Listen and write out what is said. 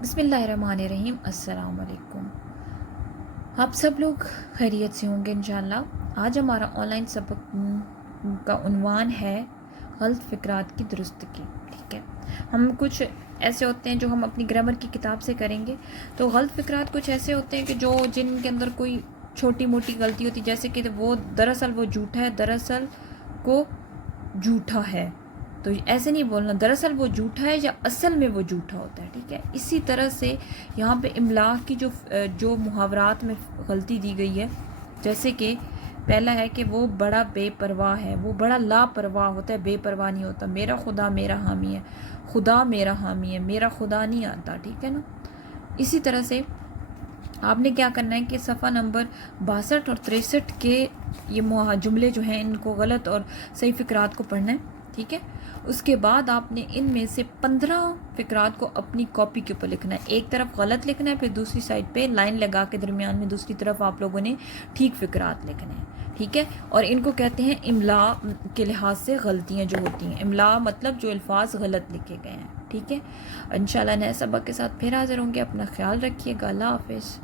بسم اللہ الرحمن الرحیم۔ السلام علیکم۔ آپ سب لوگ خیریت سے ہوں گے انشاءاللہ۔ آج ہمارا آن لائن سبق کا عنوان ہے غلط فقرات کی درستگی۔ ٹھیک ہے، ہم کچھ ایسے ہوتے ہیں جو ہم اپنی گرامر کی کتاب سے کریں گے۔ تو غلط فقرات کچھ ایسے ہوتے ہیں کہ جن کے اندر کوئی چھوٹی موٹی غلطی ہوتی ہے، جیسے کہ وہ دراصل وہ جھوٹا ہے، دراصل کو جھوٹا ہے، تو ایسے نہیں بولنا دراصل وہ جھوٹا ہے یا اصل میں وہ جھوٹا ہوتا ہے۔ ٹھیک ہے، اسی طرح سے یہاں پہ املا کی جو محاورات میں غلطی دی گئی ہے، جیسے کہ پہلا ہے کہ وہ بڑا بے پرواہ ہے، وہ بڑا لاپرواہ ہوتا ہے، بے پرواہ نہیں ہوتا۔ میرا خدا میرا حامی ہے، خدا میرا حامی ہے، میرا خدا نہیں آتا۔ ٹھیک ہے نا، اسی طرح سے آپ نے کیا کرنا ہے کہ صفحہ نمبر 62 اور 63 کے یہ جملے جو ہیں ان کو غلط اور صحیح فقرات کو پڑھنا ہے۔ ٹھیک ہے، اس کے بعد آپ نے ان میں سے 15 فقرات کو اپنی کاپی کے اوپر لکھنا ہے۔ ایک طرف غلط لکھنا ہے، پھر دوسری سائڈ پہ لائن لگا کے درمیان میں دوسری طرف آپ لوگوں نے ٹھیک فقرات لکھنے ہیں۔ ٹھیک ہے، اور ان کو کہتے ہیں املا کے لحاظ سے غلطیاں جو ہوتی ہیں۔ املا مطلب جو الفاظ غلط لکھے گئے ہیں۔ ٹھیک ہے، انشاءاللہ نئے سبق کے ساتھ پھر حاضر ہوں گے۔ اپنا خیال رکھیے گا۔ اللہ حافظ۔